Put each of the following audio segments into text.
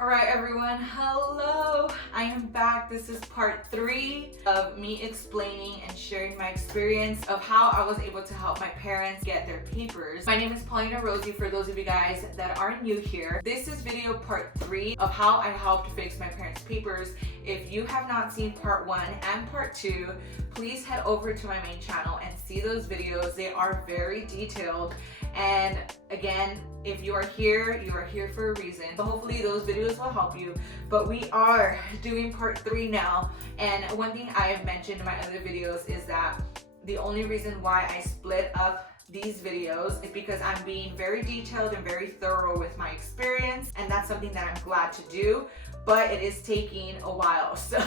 All right, everyone, hello. I am back. This is part 3 of me explaining and sharing my experience of how I was able to help my parents get their papers. My name is Paulina Rosie, for those of you guys that are new here. This is video part 3 of how I helped fix my parents' papers. If you have not seen part 1 and part 2, please head over to my main channel and see those videos. They are very detailed. And again, if you are here for a reason. So hopefully those videos will help you. But we are doing part 3 now. And one thing I have mentioned in my other videos is that the only reason why I split up these videos is because I'm being very detailed and very thorough with my experience, and that's something that I'm glad to do, but it is taking a while. So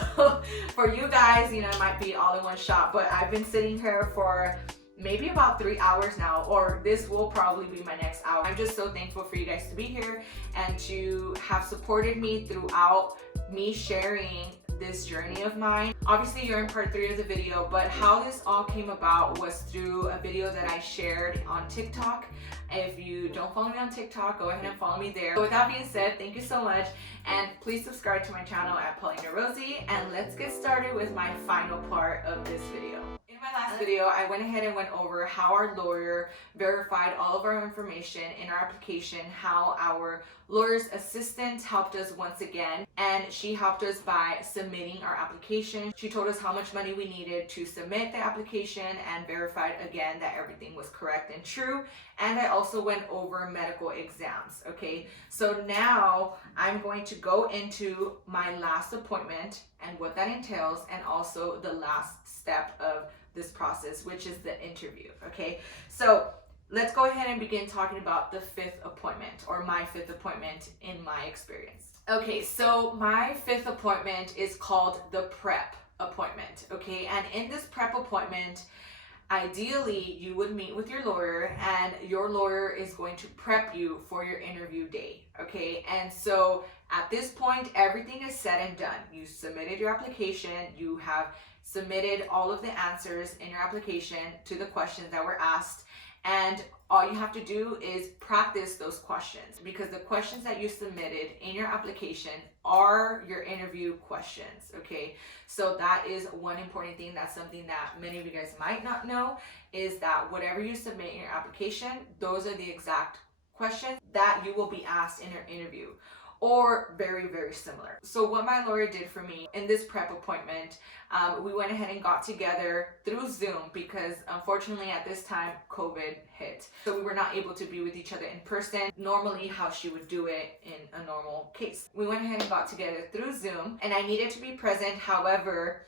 for you guys, it might be all in one shot, but I've been sitting here for maybe about 3 hours now, or this will probably be my next hour. I'm just so thankful for you guys to be here and to have supported me throughout me sharing this journey of mine. Obviously you're in part 3 of the video, but how this all came about was through a video that I shared on TikTok. If you don't follow me on TikTok, go ahead and follow me there. So with that being said, thank you so much, and please subscribe to my channel at Paulina Rosie, and let's get started with my final part of this video. In my last video, I went ahead and went over how our lawyer verified all of our information in our application, how our lawyer's assistant helped us once again, and she helped us by submitting our application. She told us how much money we needed to submit the application and verified again that everything was correct and true. And I also went over medical exams, okay? So now I'm going to go into my last appointment and what that entails, and also the last step of this process, which is the interview, okay? So let's go ahead and begin talking about the 5th appointment, or my 5th appointment in my experience. Okay, so my 5th appointment is called the prep appointment, okay? And in this prep appointment, ideally you would meet with your lawyer, and your lawyer is going to prep you for your interview day, okay? And so at this point, everything is said and done. You submitted your application, you have submitted all of the answers in your application to the questions that were asked, and all you have to do is practice those questions, because the questions that you submitted in your application are your interview questions, okay? So that is one important thing. That's something that many of you guys might not know, is that whatever you submit in your application, those are the exact questions that you will be asked in your interview, or very, very similar. So what my lawyer did for me in this prep appointment, we went ahead and got together through Zoom, because unfortunately at this time COVID hit. So we were not able to be with each other in person, normally how she would do it in a normal case. We went ahead and got together through Zoom, and I needed to be present. However,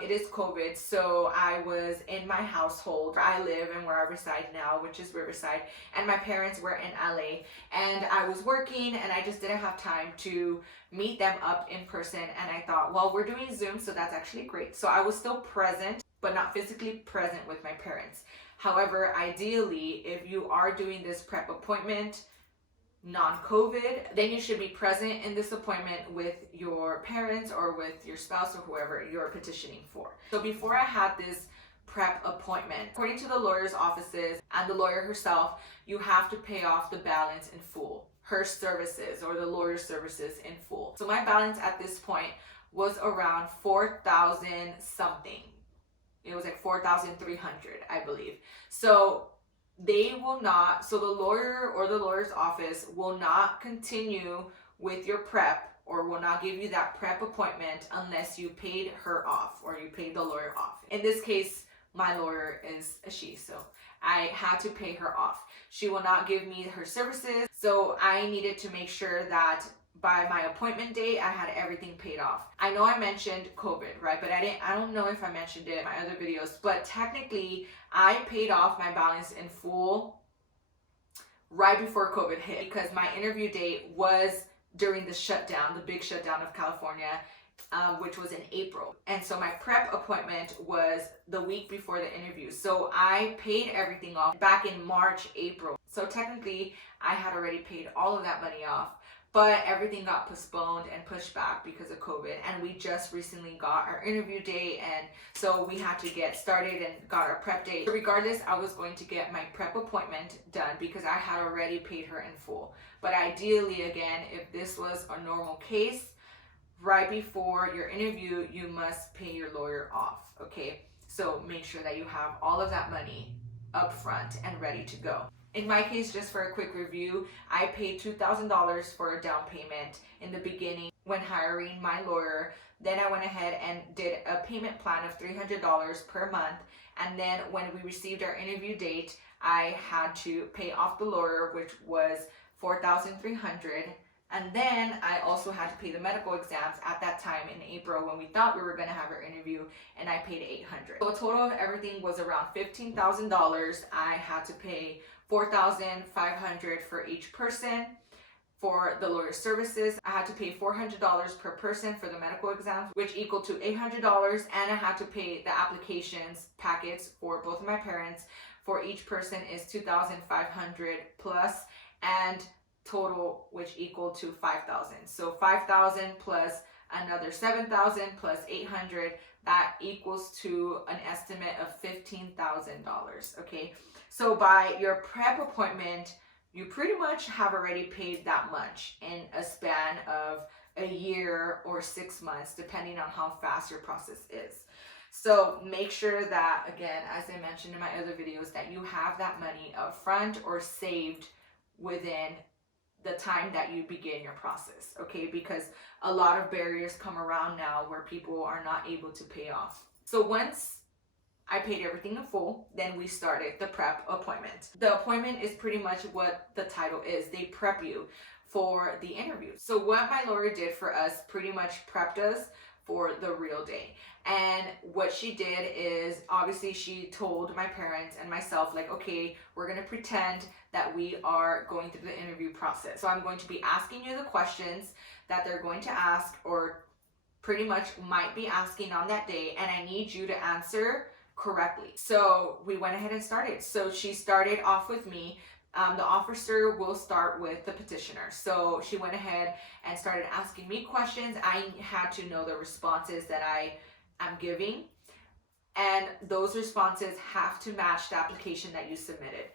it is COVID, so I was in my household where I live and where I reside now, which is Riverside, and my parents were in LA, and I was working, and I just didn't have time to meet them up in person. And I thought, well, we're doing Zoom, so that's actually great. So I was still present, but not physically present with my parents. However, ideally, if you are doing this prep appointment non-COVID, then you should be present in this appointment with your parents or with your spouse or whoever you're petitioning for. So before I had this prep appointment, according to the lawyer's offices and the lawyer herself, you have to pay off the balance in full, her services or the lawyer's services in full. So my balance at this point was around 4,000 something. It was like 4,300, I believe. So they will not, so the lawyer or the lawyer's office will not continue with your prep, or will not give you that prep appointment unless you paid her off or you paid the lawyer off. In this case, my lawyer is a she, so I had to pay her off. She will not give me her services, so I needed to make sure that by my appointment date, I had everything paid off. I know I mentioned COVID, right? But I don't know if I mentioned it in my other videos, but technically I paid off my balance in full right before COVID hit, because my interview date was during the shutdown, the big shutdown of California which was in April. And so my prep appointment was the week before the interview. So I paid everything off back in March, April. So technically I had already paid all of that money off, but everything got postponed and pushed back because of COVID. And we just recently got our interview date, and so we had to get started and got our prep date. Regardless, I was going to get my prep appointment done because I had already paid her in full. But ideally, again, if this was a normal case, right before your interview, you must pay your lawyer off, okay? So make sure that you have all of that money up front and ready to go. In my case, just for a quick review, I paid $2,000 for a down payment in the beginning when hiring my lawyer. Then I went ahead and did a payment plan of $300 per month. And then when we received our interview date, I had to pay off the lawyer, which was $4,300. And then I also had to pay the medical exams at that time in April when we thought we were going to have our interview, and I paid $800. So a total of everything was around $15,000. I had to pay $4,500 for each person. For the lawyer services, I had to pay $400 per person for the medical exams, which equaled to $800, and I had to pay the applications packets for both of my parents. For each person is $2,500 plus, and total, which equaled to $5,000. So $5,000 plus another $7,000 plus $800, that equals to an estimate of $15,000. Okay, so by your prep appointment, you pretty much have already paid that much in a span of a year or 6 months, depending on how fast your process is. So make sure that, again, as I mentioned in my other videos, that you have that money up front or saved within the time that you begin your process, okay? Because a lot of barriers come around now where people are not able to pay off. So once I paid everything in full, then we started the prep appointment. The appointment is pretty much what the title is. They prep you for the interview. So what my lawyer did for us pretty much prepped us for the real day. And what she did is, obviously she told my parents and myself, like, okay, we're gonna pretend that we are going through the interview process. So I'm going to be asking you the questions that they're going to ask, or pretty much might be asking on that day, and I need you to answer correctly. So we went ahead and started. So she started off with me. The officer will start with the petitioner. So she went ahead and started asking me questions. I had to know the responses that I am giving, and those responses have to match the application that you submitted.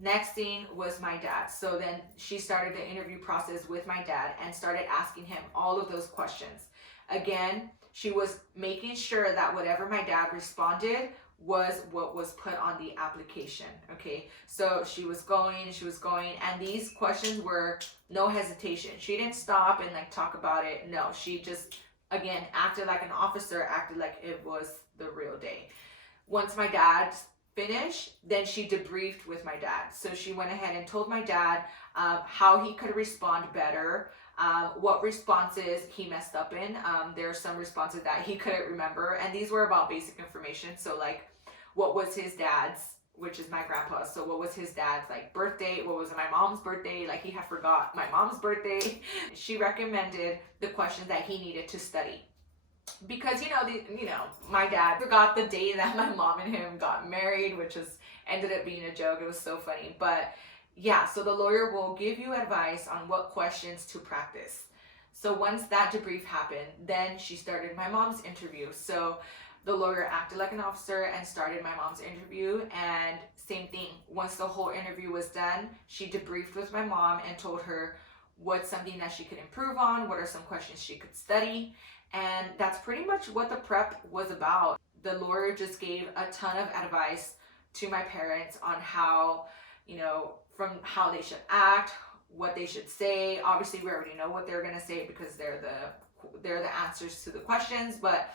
Next thing was my dad. So then she started the interview process with my dad and started asking him all of those questions. Again, she was making sure that whatever my dad responded was what was put on the application, okay? So she was going, and these questions were no hesitation. She didn't stop and like talk about it. No, she just, again, acted like an officer, acted like it was the real day. Once my dad finished, then she debriefed with my dad. So she went ahead and told my dad how he could respond better, what responses he messed up in. There are some responses that he couldn't remember, and these were about basic information. So like, what was his dad's, which is my grandpa, so what was his dad's like birthday, what was my mom's birthday, like he had forgot my mom's birthday. She recommended the questions that he needed to study, because my dad forgot the day that my mom and him got married, which ended up being a joke. It was so funny. But yeah, so the lawyer will give you advice on what questions to practice. So once that debrief happened, then she started my mom's interview. So the lawyer acted like an officer and started my mom's interview, and same thing. Once the whole interview was done, she debriefed with my mom and told her what's something that she could improve on, what are some questions she could study, and that's pretty much what the prep was about. The lawyer just gave a ton of advice to my parents on how, from how they should act, what they should say. Obviously, we already know what they're gonna say because they're the answers to the questions, but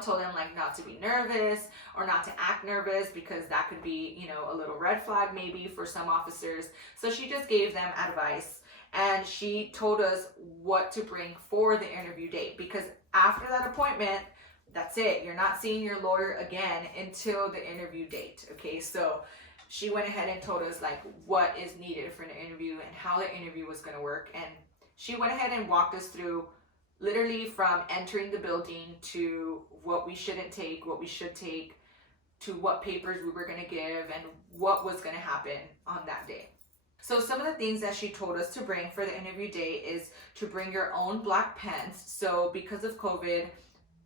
told them like not to be nervous or not to act nervous, because that could be, a little red flag maybe for some officers. So she just gave them advice, and she told us what to bring for the interview date, because after that appointment, that's it. You're not seeing your lawyer again until the interview date, okay? So she went ahead and told us like what is needed for the interview and how the interview was going to work, and she went ahead and walked us through literally from entering the building to what we shouldn't take, what we should take, to what papers we were going to give and what was going to happen on that day. So some of the things that she told us to bring for the interview day is to bring your own black pens. So because of COVID,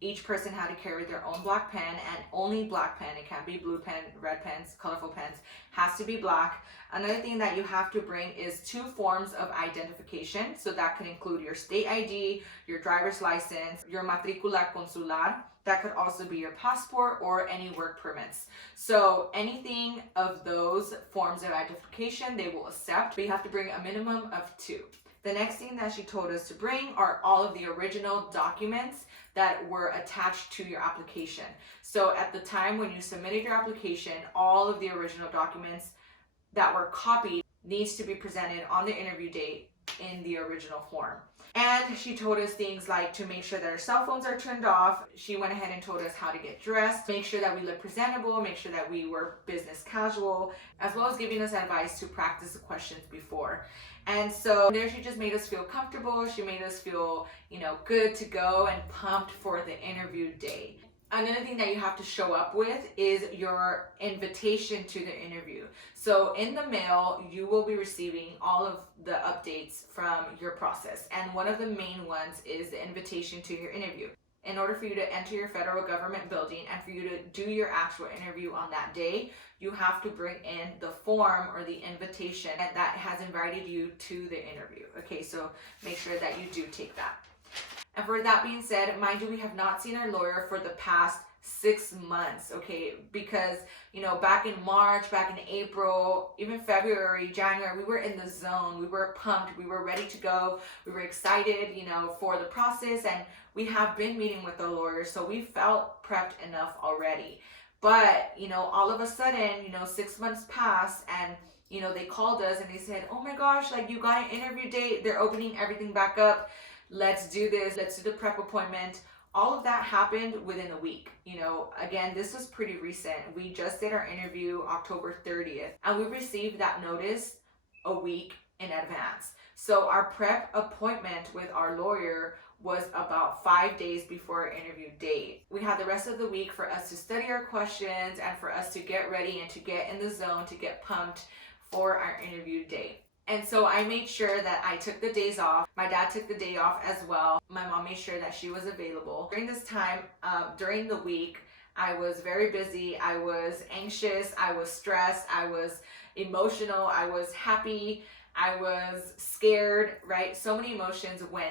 each person had to carry their own black pen, and only black pen. It can't be blue pen, red pens, colorful pens. Has to be black. Another thing that you have to bring is 2 forms of identification. So that could include your state ID, your driver's license, your matrícula consular. That could also be your passport or any work permits. So anything of those forms of identification, they will accept, but you have to bring a minimum of 2. The next thing that she told us to bring are all of the original documents that were attached to your application. So at the time when you submitted your application, all of the original documents that were copied needs to be presented on the interview date in the original form. And she told us things like to make sure that our cell phones are turned off. She went ahead and told us how to get dressed, make sure that we look presentable, make sure that we were business casual, as well as giving us advice to practice the questions before. And so there she just made us feel comfortable. She made us feel, good to go and pumped for the interview day. Another thing that you have to show up with is your invitation to the interview. So in the mail, you will be receiving all of the updates from your process. And one of the main ones is the invitation to your interview. In order for you to enter your federal government building and for you to do your actual interview on that day, you have to bring in the form or the invitation that has invited you to the interview. Okay, so make sure that you do take that. And for that being said, mind you, we have not seen our lawyer for the past 6 months, okay? Because, back in March, back in April, even February, January, we were in the zone. We were pumped. We were ready to go. We were excited, for the process. And we have been meeting with the lawyer, so we felt prepped enough already. But, all of a sudden, 6 months passed and, they called us and they said, oh my gosh, you got an interview date. They're opening everything back up. Let's do this. Let's do the prep appointment. All of that happened within a week. Again, this was pretty recent. We just did our interview October 30th, and we received that notice a week in advance. So our prep appointment with our lawyer was about 5 days before our interview date. We had the rest of the week for us to study our questions and for us to get ready and to get in the zone, to get pumped for our interview date. And so I made sure that I took the days off. My dad took the day off as well. My mom made sure that she was available. During this time, during the week, I was very busy. I was anxious. I was stressed. I was emotional. I was happy. I was scared, right? So many emotions went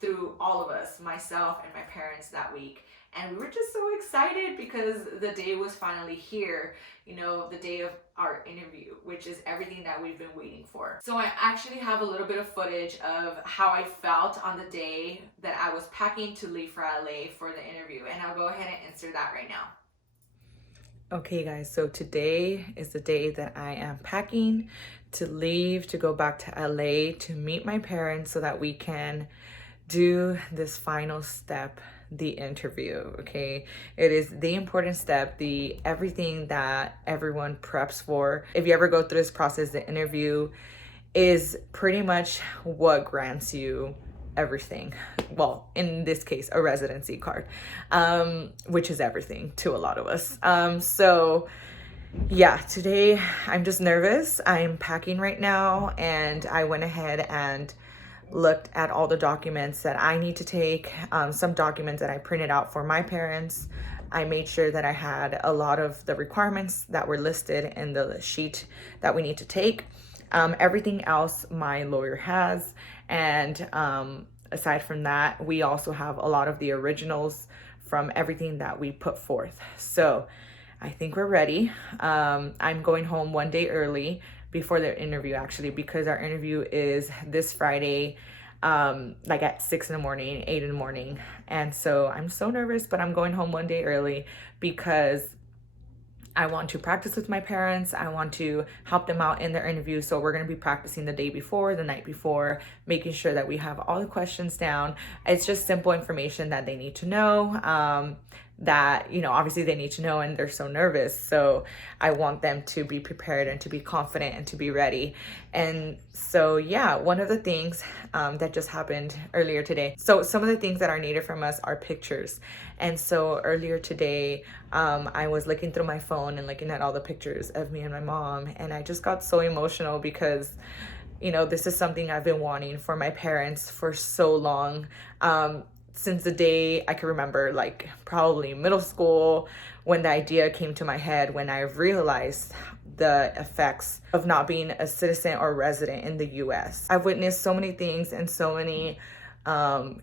through all of us, myself and my parents, that week. And we were just so excited because the day was finally here, the day of our interview, which is everything that we've been waiting for. So I actually have a little bit of footage of how I felt on the day that I was packing to leave for LA for the interview. And I'll go ahead and insert that right now. Okay guys, so today is the day that I am packing to leave to go back to LA to meet my parents so that we can do this final step, the interview. Okay, it is the important step, the everything that everyone preps for. If you ever go through this process, the interview is pretty much what grants you everything. Well, in this case, a residency card, which is everything to a lot of us. So yeah, today I'm just nervous. I'm packing right now, and I went ahead and looked at all the documents that I need to take, some documents that I printed out for my parents. I made sure that I had a lot of the requirements that were listed in the sheet that we need to take. Everything else my lawyer has, and aside from that, we also have a lot of the originals from everything that we put forth. So I think we're ready. I'm going home one day early before the interview, actually, because our interview is this Friday, at 6 in the morning, 8 in the morning. And so I'm so nervous, but I'm going home one day early because I want to practice with my parents. I want to help them out in their interview. So we're going to be practicing the day before, the night before, making sure that we have all the questions down. It's just simple information that they need to know. that, you know, obviously they need to know and they're so nervous. So I want them to be prepared and to be confident and to be ready. And so, yeah, one of the things that just happened earlier today. So some of the things that are needed from us are pictures. And so earlier today, I was looking through my phone and looking at all the pictures of me and my mom. And I just got so emotional because, you know, this is something I've been wanting for my parents for so long. Since the day I can remember, like probably middle school, when the idea came to my head, when I realized the effects of not being a citizen or resident in the US. I've witnessed so many things and so many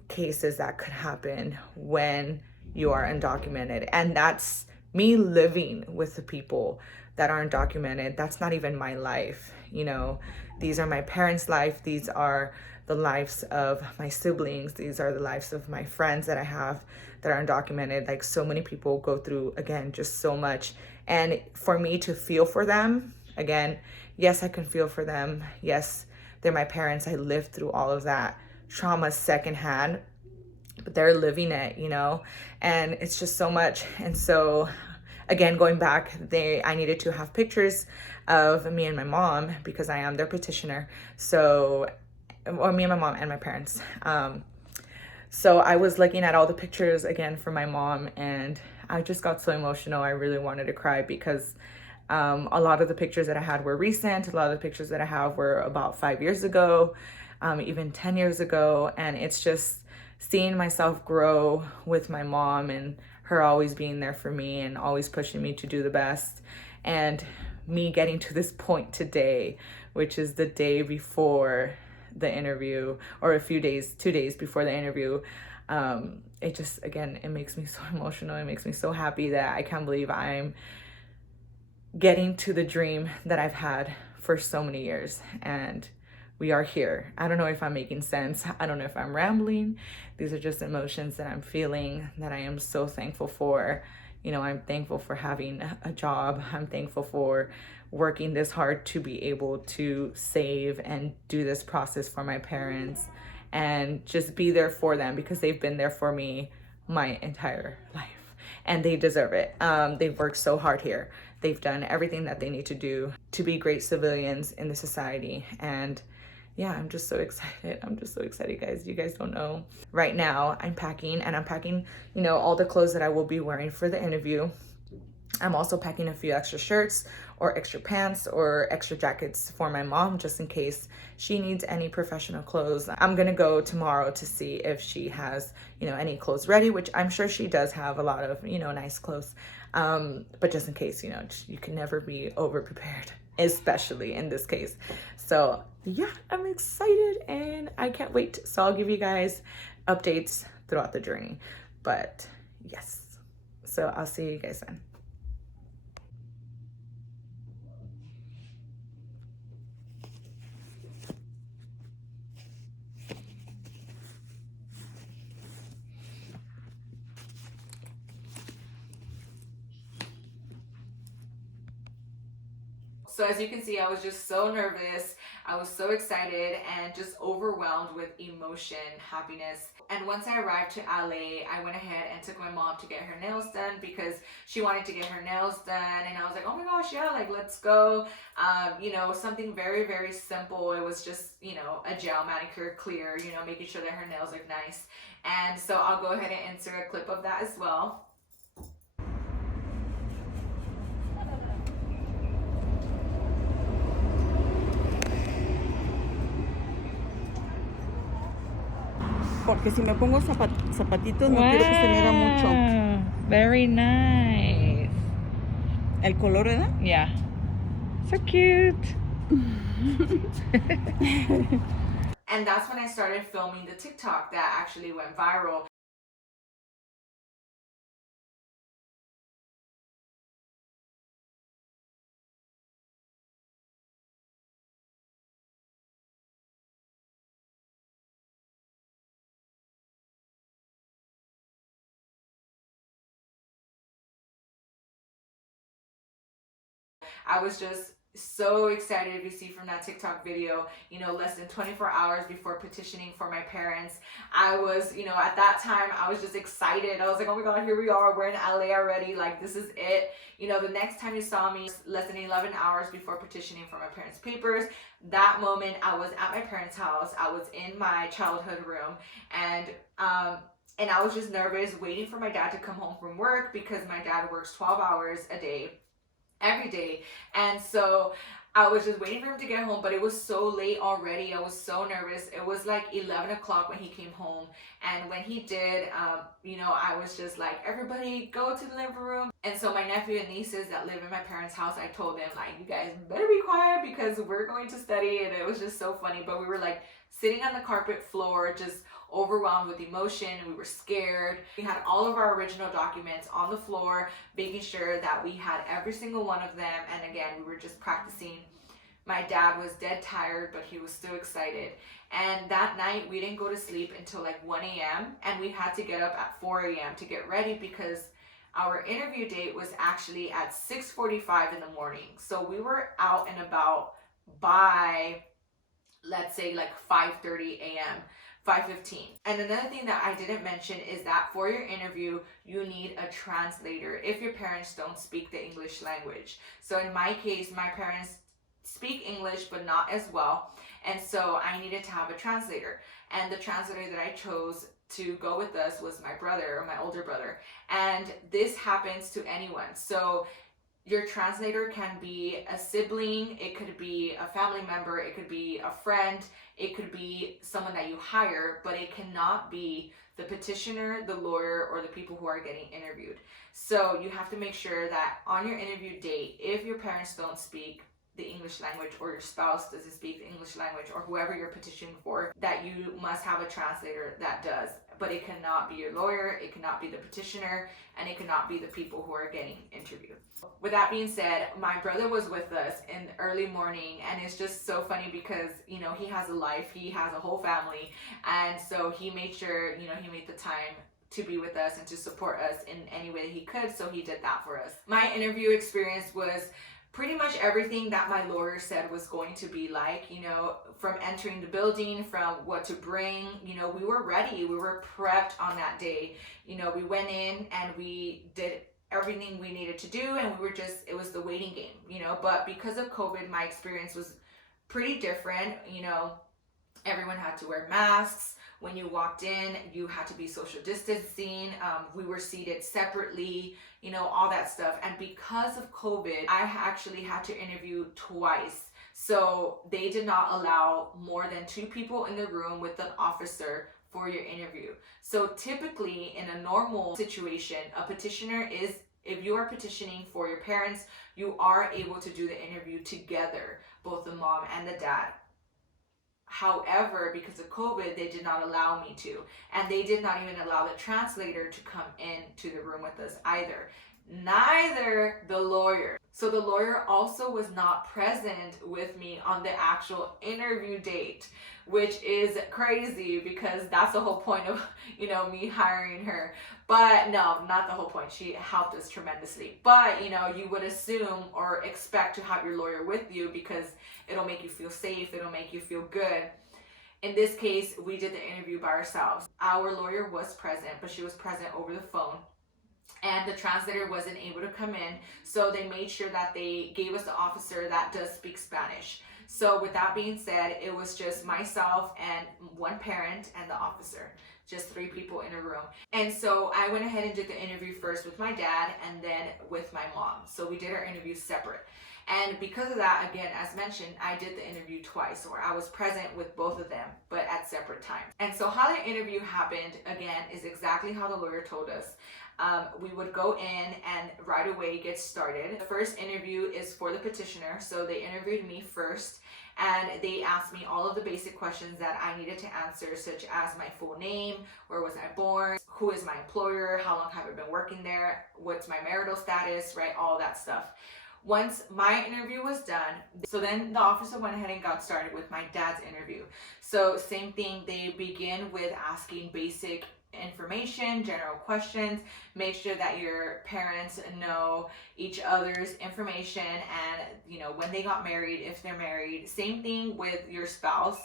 cases that could happen when you are undocumented. And that's me living with the people that aren't documented. That's not even my life, you know. These are my parents' life. These are the lives of my siblings. These are the lives of my friends that I have that are undocumented. Like, so many people go through, again, just so much. And for me to feel for them, again, yes, I can feel for them. Yes, they're my parents. I lived through all of that trauma secondhand, but they're living it, you know, and it's just so much. And so, again, going back, I needed to have pictures of me and my mom because I am their petitioner. So, or me and my mom and my parents. So I was looking at all the pictures again for my mom, and I just got so emotional. I really wanted to cry because a lot of the pictures that I had were recent. A lot of the pictures that I have were about 5 years ago, even 10 years ago. And it's just seeing myself grow with my mom and her always being there for me and always pushing me to do the best. And me getting to this point today, which is the day before the interview, or a few days, 2 days before the interview. It just, again, it makes me so emotional. It makes me so happy that I can't believe I'm getting to the dream that I've had for so many years, and we are here. I don't know if I'm making sense. I don't know if I'm rambling. These are just emotions that I'm feeling that I am so thankful for. You know, I'm thankful for having a job. I'm thankful for working this hard to be able to save and do this process for my parents and just be there for them, because they've been there for me my entire life and they deserve it. They've worked so hard here. They've done everything that they need to do to be great civilians in the society. And yeah, I'm just so excited. I'm just so excited, guys. You guys don't know. Right now, I'm packing, and I'm packing, you know, all the clothes that I will be wearing for the interview. I'm also packing a few extra shirts or extra pants or extra jackets for my mom, just in case she needs any professional clothes. I'm gonna go tomorrow to see if she has, you know, any clothes ready, which I'm sure she does have a lot of, you know, nice clothes. But just in case, you know, you can never be over prepared, especially in this case. So yeah, I'm excited and I can't wait. So I'll give you guys updates throughout the journey. But yes, so I'll see you guys then. So as you can see, I was just so nervous. I was so excited and just overwhelmed with emotion, happiness. And once I arrived to LA, I went ahead and took my mom to get her nails done because she wanted to get her nails done. And I was like, oh my gosh, yeah, like let's go. You know, something very, very simple. It was just, you know, a gel manicure, clear, you know, making sure that her nails look nice. And so I'll go ahead and insert a clip of that as well. Porque si me pongo zapatitos no quiero que se me haga mucho. Very nice. El color, ¿verdad? Yeah. So cute. And that's when I started filming the TikTok that actually went viral. I was just so excited if you see from that TikTok video, you know, less than 24 hours before petitioning for my parents. I was, you know, at that time, I was just excited. I was like, oh my God, here we are. We're in LA already. Like, this is it. You know, the next time you saw me, less than 11 hours before petitioning for my parents' papers, that moment I was at my parents' house. I was in my childhood room, and I was just nervous, waiting for my dad to come home from work, because my dad works 12 hours a day every day. And so I was just waiting for him to get home, but it was so late already. I was so nervous. It was like 11 o'clock when he came home. And when he did, you know, I was just like, everybody go to the living room. And so my nephew and nieces that live in my parents' house, I told them, like, you guys better be quiet because we're going to study. And it was just so funny. But we were like sitting on the carpet floor, just overwhelmed with emotion. We were scared. We had all of our original documents on the floor, making sure that we had every single one of them. And again, we were just practicing. My dad was dead tired, but he was still excited. And that night we didn't go to sleep until like 1 a.m. and we had to get up at 4 a.m. to get ready, because our interview date was actually at 6:45 in the morning. So we were out and about by, let's say, like 5:30 a.m. 5:15. And another thing that I didn't mention is that for your interview, you need a translator if your parents don't speak the English language. So in my case, my parents speak English, but not as well. And so I needed to have a translator. And the translator that I chose to go with us was my brother, or my older brother. And this happens to anyone. So your translator can be a sibling, it could be a family member, it could be a friend, it could be someone that you hire, but it cannot be the petitioner, the lawyer, or the people who are getting interviewed. So you have to make sure that on your interview date, if your parents don't speak the English language, or your spouse doesn't speak the English language, or whoever you're petitioning for, that you must have a translator that does. But it cannot be your lawyer, it cannot be the petitioner, and it cannot be the people who are getting interviewed. With that being said, my brother was with us in the early morning, and it's just so funny because, you know, he has a life, he has a whole family, and so he made sure, you know, he made the time to be with us and to support us in any way that he could, so he did that for us. My interview experience was pretty much everything that my lawyer said was going to be like, you know, from entering the building, from what to bring, you know, we were ready, we were prepped on that day. You know, we went in and we did everything we needed to do, and we were just, it was the waiting game, you know. But because of COVID, my experience was pretty different. You know, everyone had to wear masks. When you walked in, you had to be social distancing. We were seated separately, you know, all that stuff. And because of COVID, I actually had to interview twice. So they did not allow more than 2 people in the room with an officer for your interview. So typically in a normal situation, a petitioner is, if you are petitioning for your parents, you are able to do the interview together, both the mom and the dad. However, because of COVID, they did not allow me to. And they did not even allow the translator to come into the room with us either. Neither the lawyer. So the lawyer also was not present with me on the actual interview date, which is crazy because that's the whole point of, you know, me hiring her. But no, not the whole point. She helped us tremendously. But, you know, you would assume or expect to have your lawyer with you because it'll make you feel safe. It'll make you feel good. In this case, we did the interview by ourselves. Our lawyer was present, but she was present over the phone. And the translator wasn't able to come in. So they made sure that they gave us the officer that does speak Spanish. So with that being said, it was just myself and one parent and the officer. Just 3 people in a room. And so I went ahead and did the interview first with my dad and then with my mom. So we did our interview separate. And because of that, again, as mentioned, I did the interview twice, or I was present with both of them, but at separate times. And so how the interview happened, again, is exactly how the lawyer told us. We would go in and right away get started. The first interview is for the petitioner. So they interviewed me first, and they asked me all of the basic questions that I needed to answer, such as my full name, where was I born, who is my employer, how long have I been working there, what's my marital status, right, all that stuff. Once my interview was done, so then the officer went ahead and got started with my dad's interview. So same thing, they begin with asking basic information, general questions. Make sure that your parents know each other's information and, you know, when they got married, if they're married. Same thing with your spouse.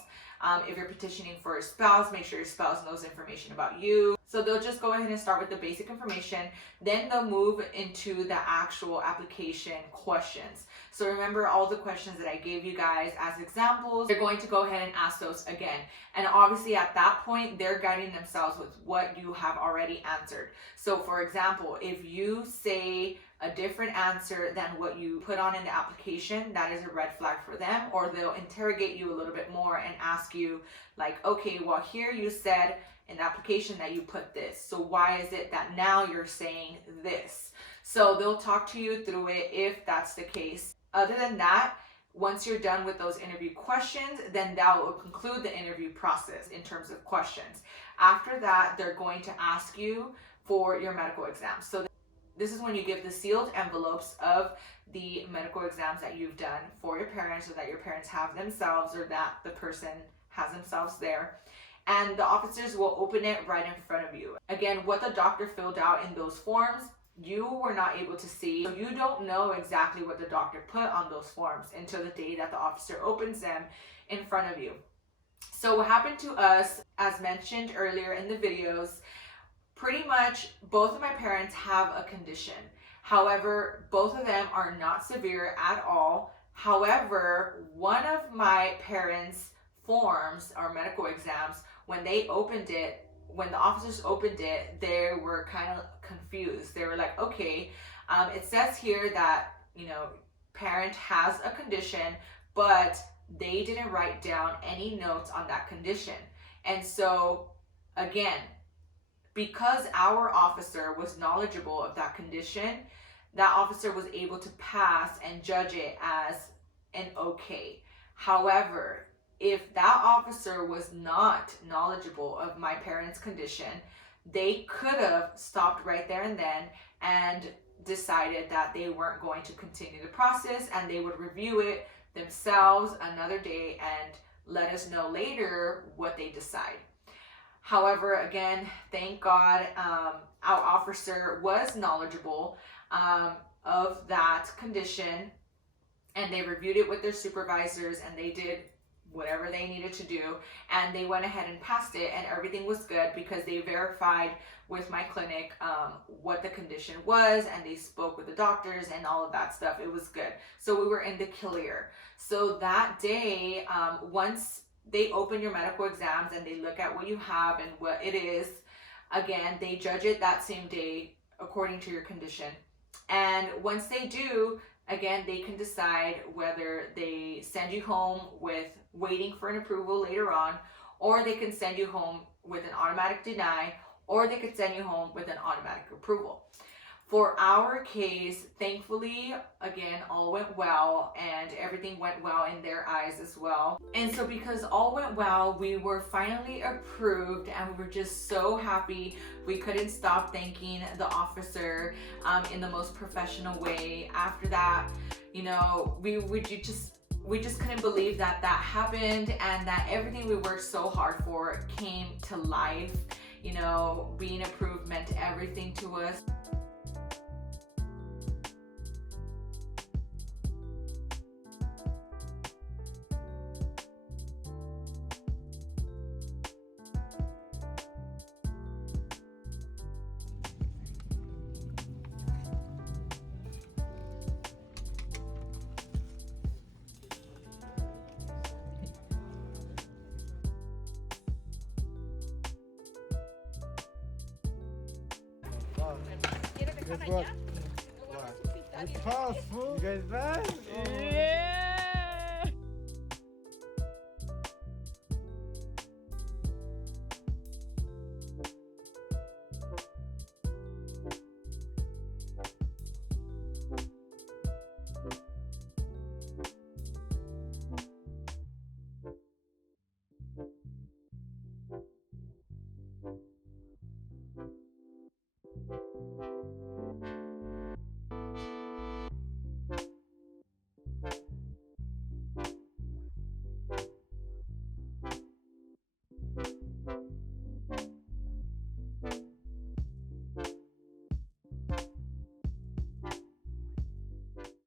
If you're petitioning for a spouse, make sure your spouse knows information about you. So they'll just go ahead and start with the basic information. Then they'll move into the actual application questions. So remember all the questions that I gave you guys as examples. They're going to go ahead and ask those again. And obviously at that point, they're guiding themselves with what you have already answered. So for example, if you say a different answer than what you put on in the application, that is a red flag for them, or they'll interrogate you a little bit more and ask you like, okay, well here you said in the application that you put this, so why is it that now you're saying this? So they'll talk to you through it if that's the case. Other than that, once you're done with those interview questions, then that will conclude the interview process in terms of questions. After that, they're going to ask you for your medical exams. So this is when you give the sealed envelopes of the medical exams that you've done for your parents, or that your parents have themselves, or that the person has themselves there. And the officers will open it right in front of you. Again, what the doctor filled out in those forms, you were not able to see. So you don't know exactly what the doctor put on those forms until the day that the officer opens them in front of you. So what happened to us, as mentioned earlier in the videos, pretty much both of my parents have a condition. However, both of them are not severe at all. However, one of my parents' forms, or medical exams, when they opened it, when the officers opened it, they were kind of confused. They were like, okay, it says here that, you know, parent has a condition, but they didn't write down any notes on that condition. And so again, because our officer was knowledgeable of that condition, that officer was able to pass and judge it as an okay. However, if that officer was not knowledgeable of my parents' condition, they could have stopped right there and then and decided that they weren't going to continue the process, and they would review it themselves another day and let us know later what they decide. However, again, thank God, our officer was knowledgeable of that condition, and they reviewed it with their supervisors, and they did whatever they needed to do, and they went ahead and passed it, and everything was good because they verified with my clinic what the condition was, and they spoke with the doctors and all of that stuff. It was good. So we were in the clear. So that day, once they open your medical exams and they look at what you have and what it is, again, they judge it that same day according to your condition. And once they do, again, they can decide whether they send you home with waiting for an approval later on, or they can send you home with an automatic deny, or they could send you home with an automatic approval. For our case, thankfully, again, all went well, and everything went well in their eyes as well. And so because all went well, we were finally approved, and we were just so happy. We couldn't stop thanking the officer in the most professional way. After that, you know, we just couldn't believe that that happened, and that everything we worked so hard for came to life. You know, being approved meant everything to us. Guess what? What? We passed, fool. You guys back? Yeah.